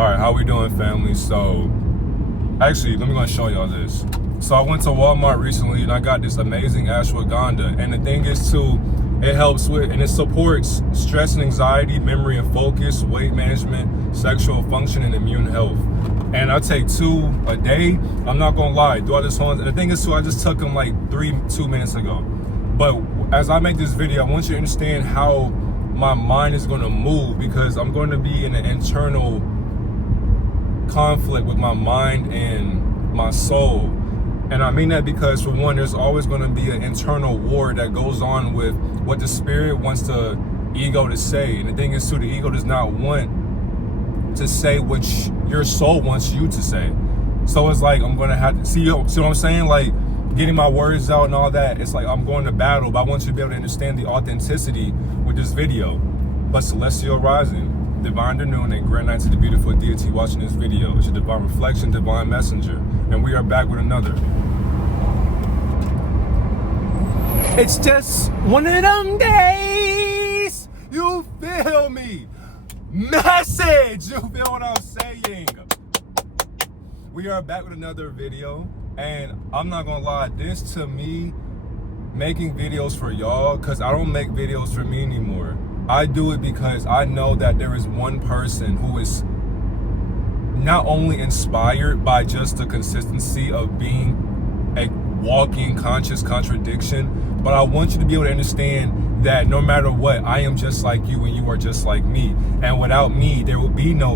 All right, how we doing, family? So, actually, let me go and show y'all this. So I went to Walmart recently and I got this amazing ashwagandha. And the thing is too, it helps with and it supports stress and anxiety, memory and focus, weight management, sexual function, and immune health. And I take 2 a day. I'm not gonna lie, throughout this whole, and the thing is too, I just took them like 2 minutes ago. But as I make this video, I want you to understand how my mind is gonna move, because I'm going to be in an internal conflict with my mind and my soul. And I mean that because, for one, there's always going to be an internal war that goes on with what the spirit wants the ego to say. And the thing is too, the ego does not want to say what your soul wants you to say. So it's like, I'm going to have to see what I'm saying? Like, getting my words out and all that, it's like I'm going to battle, but I want you to be able to understand the authenticity with this video. But Celestial Rising, Divine Noon, and Grand Night to the beautiful deity watching this video. It's your divine reflection, divine messenger, and we are back with another. It's just one of them days, you feel me? Message, you feel what I'm saying? We are back with another video, and I'm not gonna lie, this to me, making videos for y'all, because I don't make videos for me anymore. I do it because I know that there is one person who is not only inspired by just the consistency of being a walking conscious contradiction, but I want you to be able to understand that no matter what, I am just like you and you are just like me. And without me, there will be no,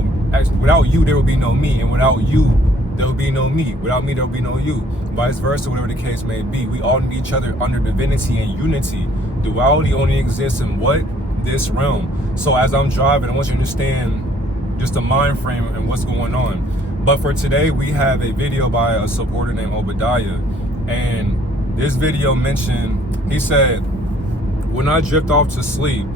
without you, there will be no me. And without you, there will be no me. Without me, there will be no you. Vice versa, whatever the case may be. We all need each other under divinity and unity. Duality only exists in what? This realm. So as I'm driving, I want you to understand just the mind frame and what's going on. But for today, we have a video by a supporter named Obadiah, and this video mentioned, he said, when I drift off to sleep,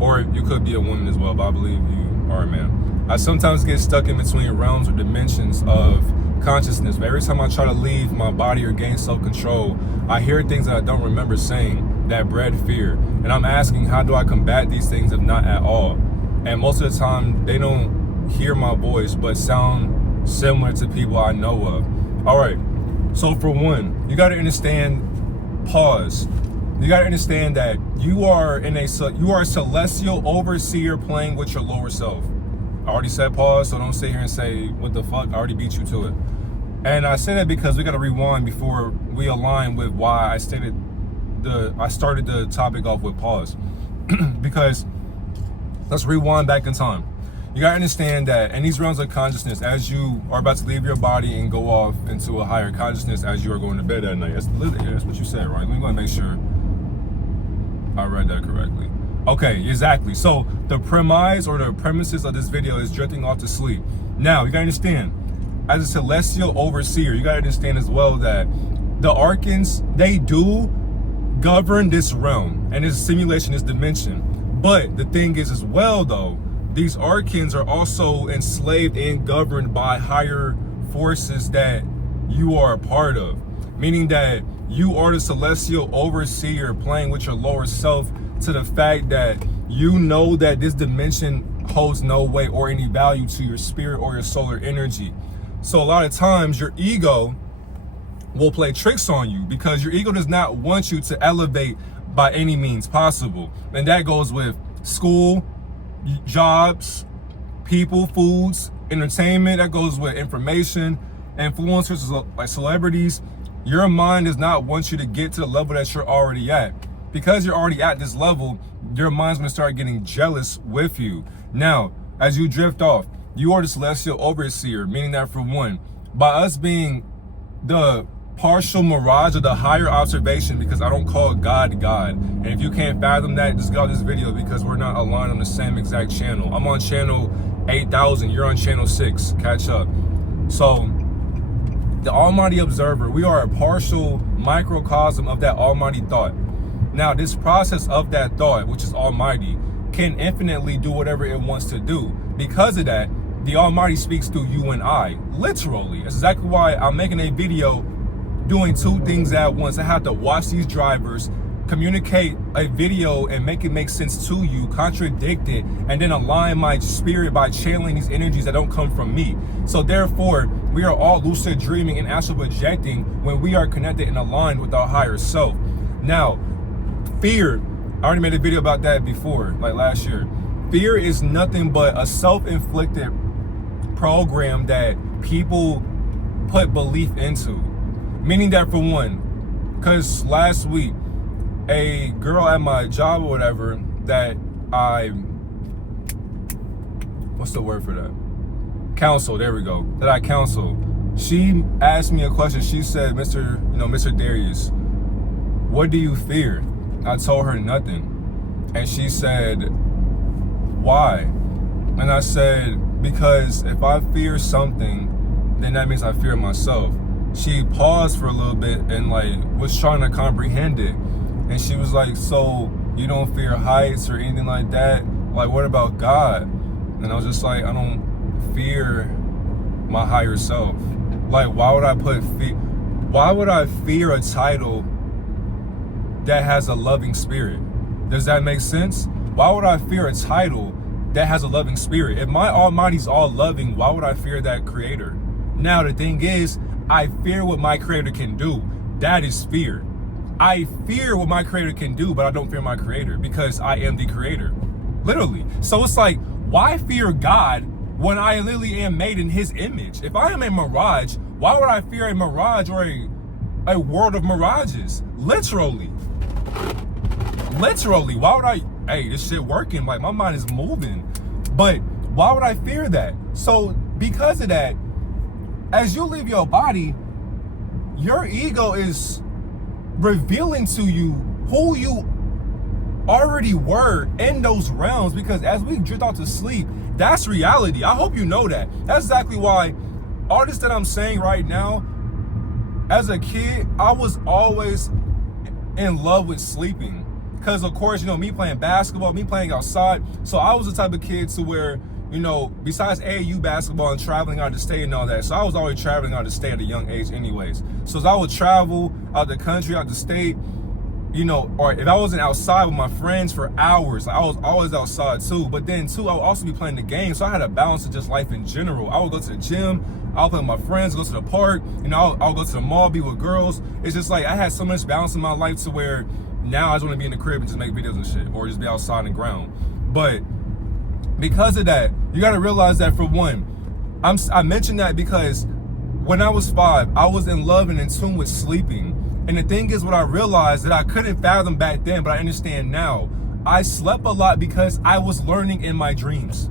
or you could be a woman as well, but I believe you are a man, I sometimes get stuck in between realms or dimensions of consciousness. But every time I try to leave my body or gain self-control, I hear things that I don't remember saying that bred fear. And I'm asking, how do I combat these things if not at all? And most of the time, they don't hear my voice, but sound similar to people I know of. All right, so for one, you gotta understand, pause. You gotta understand that you are a celestial overseer playing with your lower self. I already said pause, so don't sit here and say, what the fuck, I already beat you to it. And I say that because we gotta rewind before we align with why I started the topic off with pause. Because let's rewind back in time. You gotta understand that in these realms of consciousness, as you are about to leave your body and go off into a higher consciousness as you are going to bed at night, that's what you said, right? Let me go and make sure I read that correctly. Okay, exactly. So the premise or the premises of this video is drifting off to sleep. Now, you gotta understand, as a celestial overseer, you gotta understand as well that the archons, they do govern this realm and this simulation, this dimension. But the thing is as well though, these archons are also enslaved and governed by higher forces that you are a part of. Meaning that you are the celestial overseer playing with your lower self, to the fact that you know that this dimension holds no weight or any value to your spirit or your solar energy. So a lot of times your ego will play tricks on you, because your ego does not want you to elevate by any means possible. And that goes with school, jobs, people, foods, entertainment. That goes with information, influencers like celebrities. Your mind does not want you to get to the level that you're already at. Because you're already at this level, your mind's gonna start getting jealous with you. Now, as you drift off, you are the celestial overseer, meaning that, for one, by us being the partial mirage of the higher observation, because I don't call God God. And if you can't fathom that, just go to this video, because we're not aligned on the same exact channel. I'm on channel 8000, you're on channel 6, catch up. So the Almighty Observer, we are a partial microcosm of that Almighty thought. Now, this process of that thought, which is Almighty, can infinitely do whatever it wants to do. Because of that, the Almighty speaks through you and I, literally. That's exactly why I'm making a video doing 2 things at once. I have to watch these drivers communicate a video and make it make sense to you, contradict it, and then align my spirit by channeling these energies that don't come from me. So therefore, we are all lucid dreaming and astral projecting when we are connected and aligned with our higher self. Now, fear, I already made a video about that before, like last year. Fear is nothing but a self-inflicted program that people put belief into. Meaning that, for one, because last week, a girl at my job or whatever that what's the word for that? Counsel, there we go. That I counsel. She asked me a question. She said, Mr. Darius, what do you fear? I told her nothing. And she said, why? And I said, because if I fear something, then that means I fear myself. She paused for a little bit and was trying to comprehend it. And she was like, so you don't fear heights or anything like that? Like, what about God? And I was just like, I don't fear my higher self. Like, why would I fear a title that has a loving spirit? Does that make sense? Why would I fear a title that has a loving spirit? If my Almighty's all loving, why would I fear that creator? Now, the thing is, I fear what my creator can do. That is fear. I fear what my creator can do, but I don't fear my creator because I am the creator. Literally. So it's like, why fear God when I literally am made in his image? If I am a mirage, why would I fear a mirage or a world of mirages? Literally. Why would hey, this shit working. Like, my mind is moving. But why would I fear that? So because of that, as you leave your body, your ego is revealing to you who you already were in those realms, because as we drift out to sleep, that's reality. I hope you know that. That's exactly why all this that I'm saying right now, as a kid, I was always in love with sleeping. Because of course, me playing basketball, me playing outside. So I was the type of kid to where, besides AAU basketball and traveling out of the state and all that, so I was always traveling out of the state at a young age anyways. So as I would travel out the country, out the state, or if I wasn't outside with my friends for hours, I was always outside too. But then too, I would also be playing the game. So I had a balance of just life in general. I would go to the gym, I'll play with my friends, go to the park, I'll go to the mall, be with girls. It's just like I had so much balance in my life to where now I just want to be in the crib and just make videos and shit, or just be outside on the ground. But because of that, you got to realize that, for one, I mentioned that because when I was 5, I was in love and in tune with sleeping. And the thing is, what I realized that I couldn't fathom back then, but I understand now, I slept a lot because I was learning in my dreams.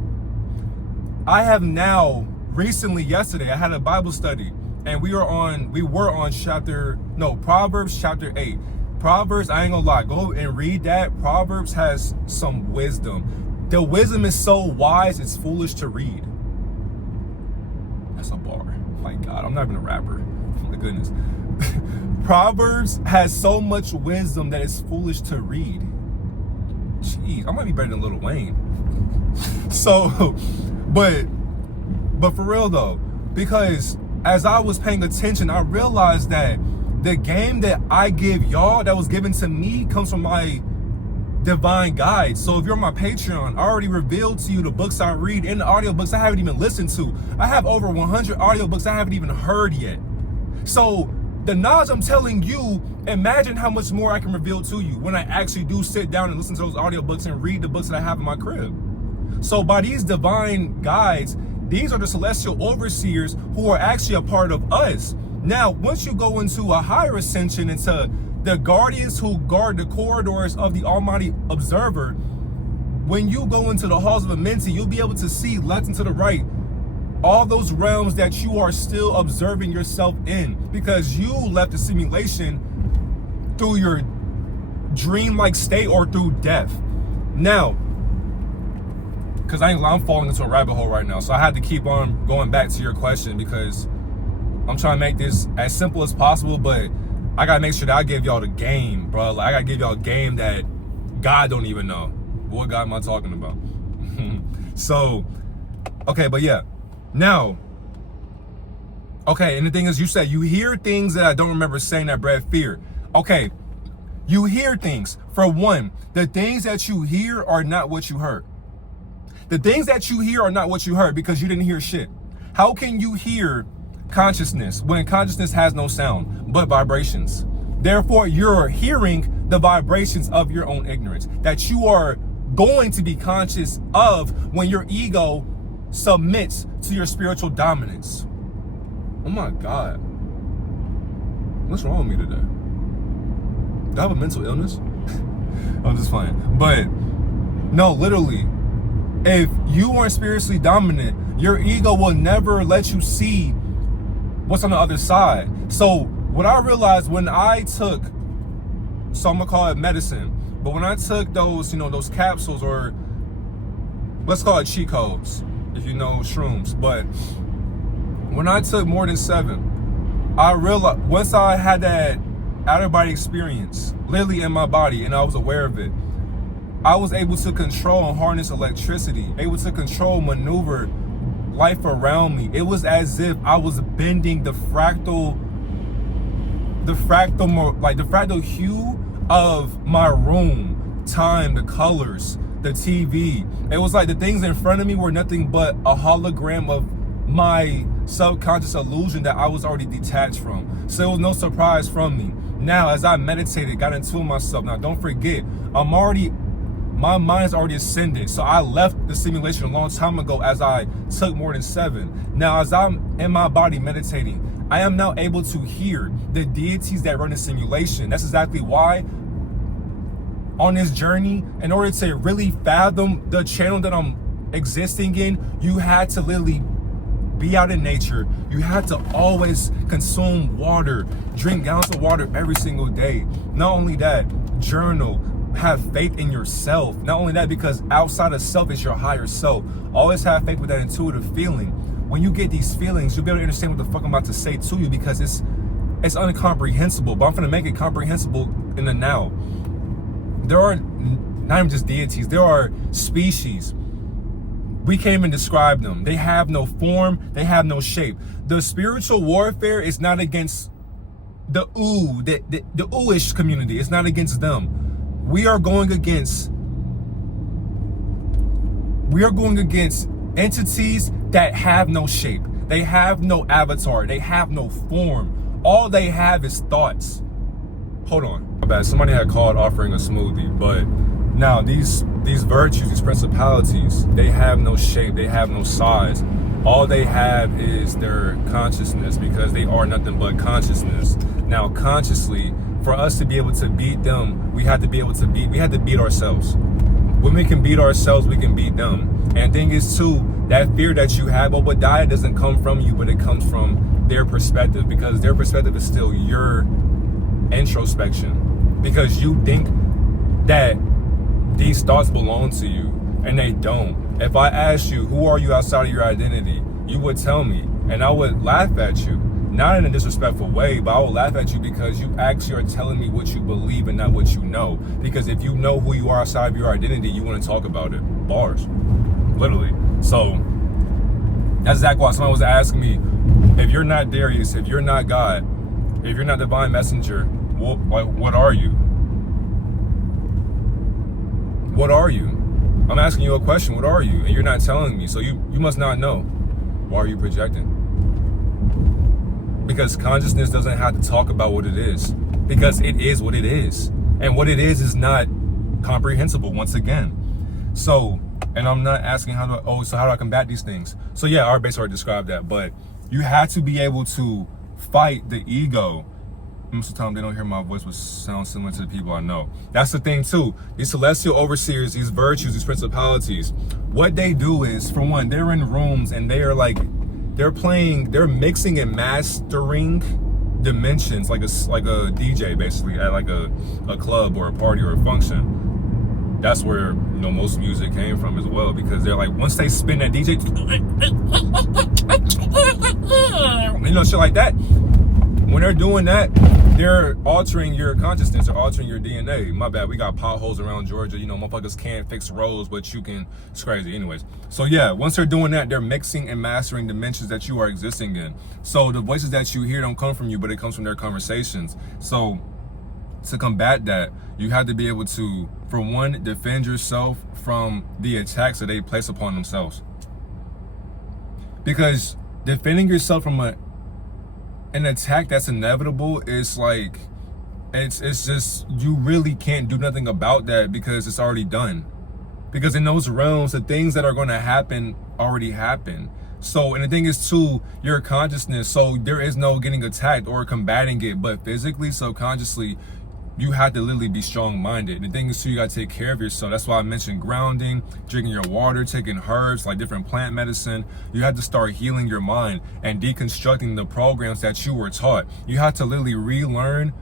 I have now, recently, yesterday, I had a Bible study, and we were on Proverbs chapter 8. Proverbs, I ain't gonna lie, go and read that. Proverbs has some wisdom. The wisdom is so wise, it's foolish to read. That's a bar. My God, I'm not even a rapper. Oh my goodness. Proverbs has so much wisdom that it's foolish to read. Jeez, I might be better than Lil Wayne. So, but for real though, because as I was paying attention, I realized that the game that I give y'all, that was given to me, comes from my divine guide. So if you're on my Patreon, I already revealed to you the books I read and the audiobooks I haven't even listened to. I have over 100 audiobooks I haven't even heard yet. So the knowledge I'm telling you, imagine how much more I can reveal to you when I actually do sit down and listen to those audiobooks and read the books that I have in my crib. So by these divine guides, these are the celestial overseers who are actually a part of us. Now, once you go into a higher ascension, into the guardians who guard the corridors of the Almighty Observer, when you go into the halls of Amenti, you'll be able to see left and to the right all those realms that you are still observing yourself in, because you left the simulation through your dreamlike state or through death. Now, because I'm falling into a rabbit hole right now, so I had to keep on going back to your question, because I'm trying to make this as simple as possible, but I gotta make sure that I give y'all the game, bro. Like, I gotta give y'all a game that God don't even know. What God am I talking about? So, okay, but yeah. Now, okay, and the thing is, you said you hear things that I don't remember saying that bred fear. Okay, You hear things. For one, the things that you hear are not what you heard. The things that you hear are not what you heard because you didn't hear shit. How can you hear consciousness when consciousness has no sound but vibrations? Therefore, you're hearing the vibrations of your own ignorance that you are going to be conscious of when your ego submits to your spiritual dominance. Oh my God. What's wrong with me today? Do I have a mental illness? I'm just playing. But no, literally, if you aren't spiritually dominant, your ego will never let you see what's on the other side. So what I realized when I took, so I'm gonna call it medicine, but when I took those, those capsules, or let's call it cheat codes, if you know shrooms, but when I took more than 7, I realized once I had that out-of-body experience, literally in my body, and I was aware of it, I was able to control and harness electricity, able to control, maneuver life around me. It was as if I was bending the fractal hue of my room, time, the colors, the TV. It was like the things in front of me were nothing but a hologram of my subconscious illusion that I was already detached from. So it was no surprise from me. Now, as I meditated, got into myself. Now, don't forget, my mind's already ascended. So I left the simulation a long time ago as I took more than 7. Now, as I'm in my body meditating, I am now able to hear the deities that run the simulation. That's exactly why on this journey, in order to really fathom the channel that I'm existing in, you had to literally be out in nature. You had to always consume water, drink gallons of water every single day. Not only that, journal, have faith in yourself. Not only that, because outside of self is your higher self. Always have faith with that intuitive feeling. When you get these feelings, you'll be able to understand what the fuck I'm about to say to you, because it's incomprehensible, but I'm gonna make it comprehensible in the now. There are not even just deities, there are species. We can't even describe them. They have no form, they have no shape. The spiritual warfare is not against the ooish community. It's not against them. We are going against entities that have no shape. They have no avatar. They have no form. All they have is thoughts. Hold on. My bad. Somebody had called offering a smoothie, but now these virtues, these principalities, they have no shape. They have no size. All they have is their consciousness, because they are nothing but consciousness. Now, consciously, for us to be able to beat them, we had to beat ourselves. When we can beat ourselves, we can beat them. And thing is too, that fear that you have, Obadiah, doesn't come from you, but it comes from their perspective, because their perspective is still your introspection. Because you think that these thoughts belong to you, and they don't. If I asked you, who are you outside of your identity? You would tell me, and I would laugh at you. Not in a disrespectful way, but I will laugh at you because you actually are telling me what you believe and not what you know. Because if you know who you are outside of your identity, you want to talk about it. Bars. Literally. So, that's exactly why someone was asking me, if you're not Darius, if you're not God, if you're not divine messenger, what are you? What are you? I'm asking you a question, what are you? And you're not telling me, so you must not know. Why are you projecting? Because consciousness doesn't have to talk about what it is, because it is what it is, and what it is not comprehensible once again. So, and I'm not asking how do I combat these things? So yeah, our base already described that, but you have to be able to fight the ego. Most of the time they don't hear my voice, which sounds similar to the people I know. That's the thing too. These celestial overseers, these virtues, these principalities, what they do is, for one, they're in rooms and they are like, they're mixing and mastering dimensions like a DJ basically at like a club or a party or a function. That's where most music came from as well, because they're like, once they spin that DJ, shit like that. When they're doing that, they're altering your consciousness or altering your DNA. My bad, we got potholes around Georgia. Motherfuckers can't fix roads, but you can. It's crazy. Anyways, so yeah, once they're doing that, they're mixing and mastering dimensions that you are existing in. So the voices that you hear don't come from you, but it comes from their conversations. So to combat that, you have to be able to, for one, defend yourself from the attacks that they place upon themselves. Because defending yourself from an attack that's inevitable is like, it's just, you really can't do nothing about that because it's already done. Because in those realms, the things that are going to happen already happen. So, and the thing is too, your consciousness, so there is no getting attacked or combating it, but physically, subconsciously, you have to literally be strong-minded. The thing is too, you got to take care of yourself. That's why I mentioned grounding, drinking your water, taking herbs, like different plant medicine. You have to start healing your mind and deconstructing the programs that you were taught. You have to literally relearn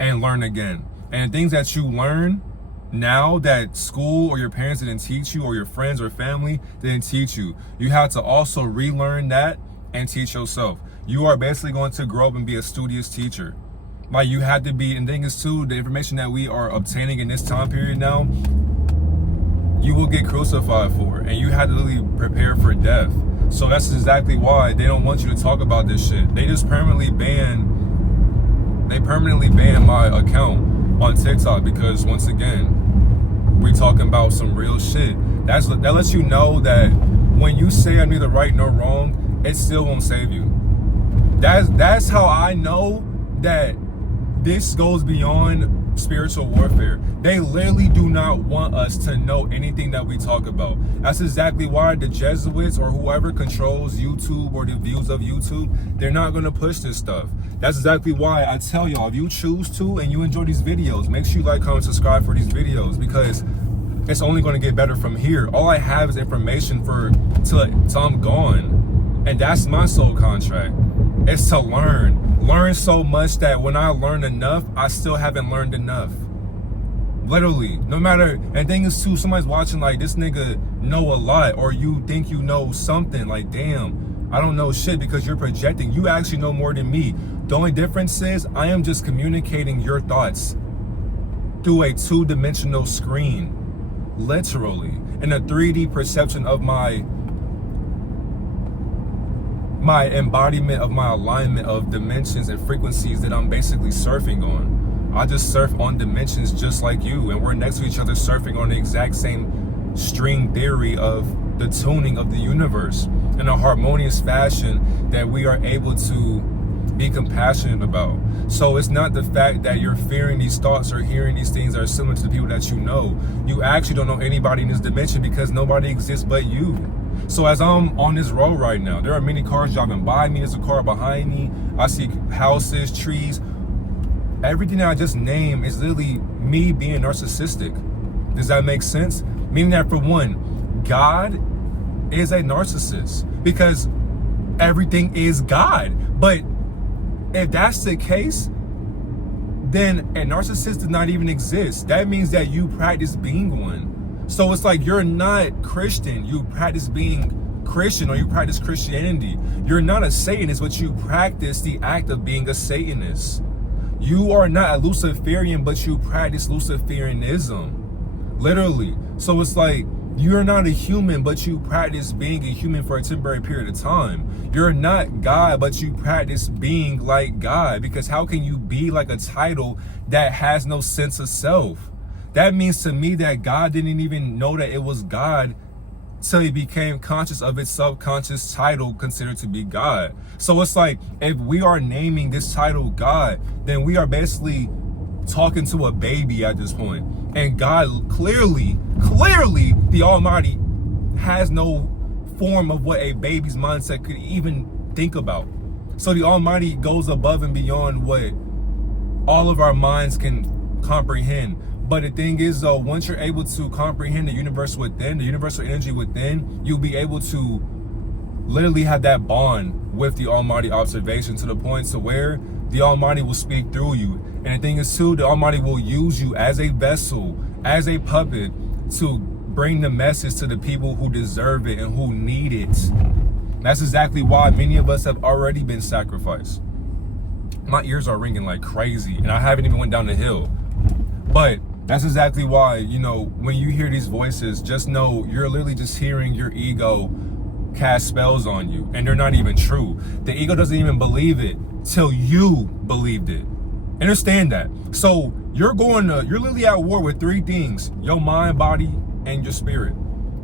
and learn again. And things that you learn now that school or your parents didn't teach you, or your friends or family didn't teach you, you have to also relearn that and teach yourself. You are basically going to grow up and be a studious teacher. Like, you have to be, and the thing is too, the information that we are obtaining in this time period now, you will get crucified for, and you have to really prepare for death. So that's exactly why they don't want you to talk about this shit. They just permanently ban my account on TikTok because, once again, we're talking about some real shit. That lets you know that when you say I'm neither right nor wrong, it still won't save you. That's how I know that this goes beyond spiritual warfare. They literally do not want us to know anything that we talk about. That's exactly why the Jesuits or whoever controls YouTube or the views of YouTube, they're not going to push this stuff. That's exactly why I tell y'all, if you choose to and you enjoy these videos, make sure you like, comment, subscribe for these videos, because it's only going to get better from here. All I have is information till I'm gone. And that's my soul contract. It's to learn so much that when I learn enough, I still haven't learned enough. Literally, no matter, and thing is too, somebody's watching like, this nigga know a lot, or you think you know something, like, damn, I don't know shit, because you're projecting. You actually know more than me. The only difference is I am just communicating your thoughts through a two-dimensional screen, literally, in a 3D perception of my embodiment of my alignment of dimensions and frequencies that I'm basically surfing on. I just surf on dimensions just like you, and we're next to each other surfing on the exact same string theory of the tuning of the universe in a harmonious fashion that we are able to be compassionate about. So it's not the fact that you're fearing these thoughts or hearing these things that are similar to the people that you know. You actually don't know anybody in this dimension because nobody exists but you. So as I'm on this road right now, there are many cars driving by me. There's a car behind me. I see houses, trees. Everything that I just named is literally me being narcissistic. Does that make sense? Meaning that, for one, God is a narcissist because everything is God. But if that's the case, then a narcissist does not even exist. That means that you practice being one. So it's like, you're not Christian, you practice being Christian, or you practice Christianity. You're not a Satanist, but you practice the act of being a Satanist. You are not a Luciferian, but you practice Luciferianism. Literally. So it's like, you're not a human, but you practice being a human for a temporary period of time. You're not God, but you practice being like God. Because how can you be like a title that has no sense of self? That means to me that God didn't even know that it was God till he became conscious of its subconscious title considered to be God. So it's like, if we are naming this title God, then we are basically talking to a baby at this point. And God clearly, the Almighty has no form of what a baby's mindset could even think about. So the Almighty goes above and beyond what all of our minds can comprehend. But the thing is, though, once you're able to comprehend the universe within, the universal energy within, you'll be able to literally have that bond with the Almighty observation, to the point to where the Almighty will speak through you. And the thing is, too, the Almighty will use you as a vessel, as a puppet, to bring the message to the people who deserve it and who need it. That's exactly why many of us have already been sacrificed. My ears are ringing like crazy, and I haven't even went down the hill. But that's exactly why, you know, when you hear these voices, just know you're literally just hearing your ego cast spells on you, and they're not even true. The ego doesn't even believe it till you believed it. Understand that. So you're literally at war with three things: your mind, body, and your spirit.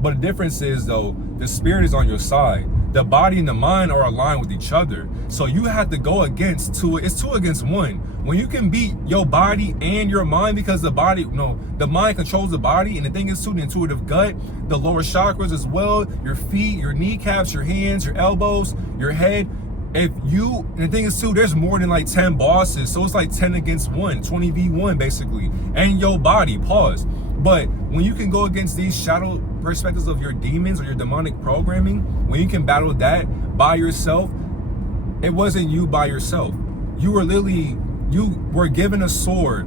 But the difference is, though, the spirit is on your side. The body and the mind are aligned with each other. So you have to go against two. It's 2 against 1. When you can beat your body and your mind, because the mind controls the body, and the thing is too, the intuitive gut, the lower chakras as well, your feet, your kneecaps, your hands, your elbows, your head. And the thing is too, there's more than like 10 bosses. So it's like 10 against 1, 20v1 basically. And your body, pause. But when you can go against these shadow perspectives of your demons or your demonic programming, when you can battle that by yourself, it wasn't you by yourself. You were given a sword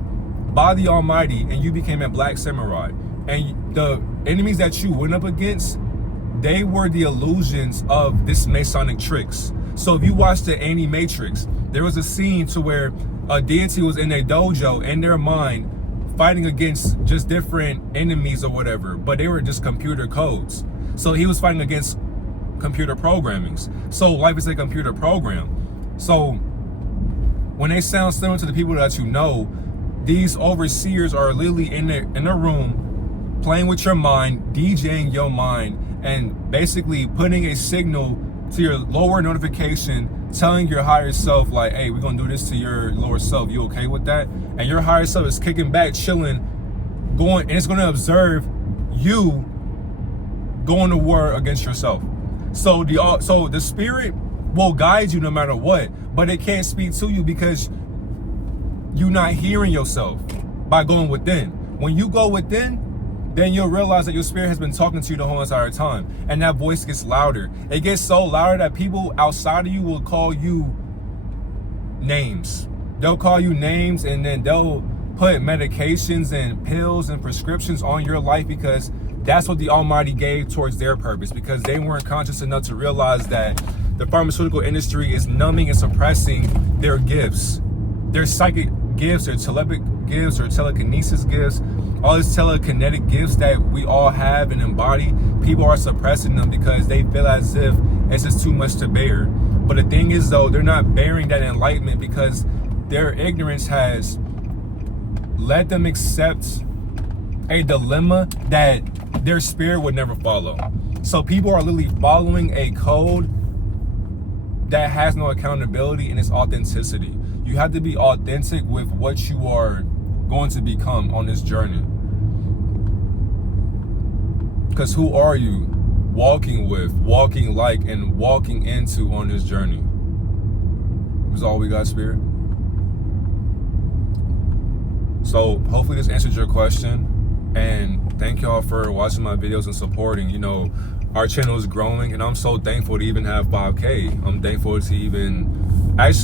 by the Almighty, and you became a black samurai. And the enemies that you went up against, they were the illusions of this Masonic tricks. So if you watch the Animatrix, there was a scene to where a deity was in a dojo in their mind fighting against just different enemies or whatever, but they were just computer codes. So he was fighting against computer programmings. So life is a computer program. So when they sound similar to the people that you know, these overseers are literally in a room playing with your mind, DJing your mind, and basically putting a signal to your lower notification, telling your higher self like, hey, we're gonna do this to your lower self. You okay with that? And your higher self is kicking back, chilling, and it's gonna observe you going to war against yourself. So the spirit will guide you no matter what, but it can't speak to you because you're not hearing yourself by going within. When you go within, then you'll realize that your spirit has been talking to you the whole entire time. And that voice gets louder. It gets so louder that people outside of you will call you names. They'll call you names, and then they'll put medications and pills and prescriptions on your life because that's what the Almighty gave towards their purpose, because they weren't conscious enough to realize that the pharmaceutical industry is numbing and suppressing their gifts, their psychic gifts, their telepathic gifts, or telekinesis gifts, all these telekinetic gifts that we all have and embody. People are suppressing them because they feel as if it's just too much to bear. But the thing is, though, they're not bearing that enlightenment because their ignorance has led them accept a dilemma that their spirit would never follow. So people are literally following a code that has no accountability in its authenticity. You have to be authentic with what you are going to become on this journey. Because who are you walking with, walking like, and walking into on this journey? Is all we got, spirit. So hopefully this answered your question, and thank y'all for watching my videos and supporting. You know, our channel is growing, and I'm so thankful to even have 5K. I'm thankful to even have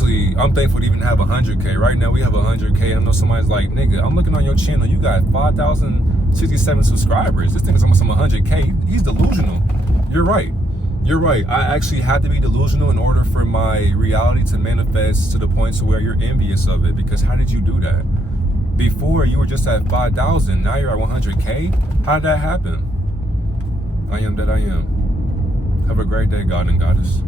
100K. Right now we have 100K. I know somebody's like, nigga, I'm looking on your channel, you got 5,067 subscribers. This thing is almost 100K. He's delusional. You're right. I actually had to be delusional in order for my reality to manifest to the point to where you're envious of it. Because how did you do that? Before you were just at 5,000, now you're at 100K. How did that happen? I am that I am. Have a great day, God and Goddess.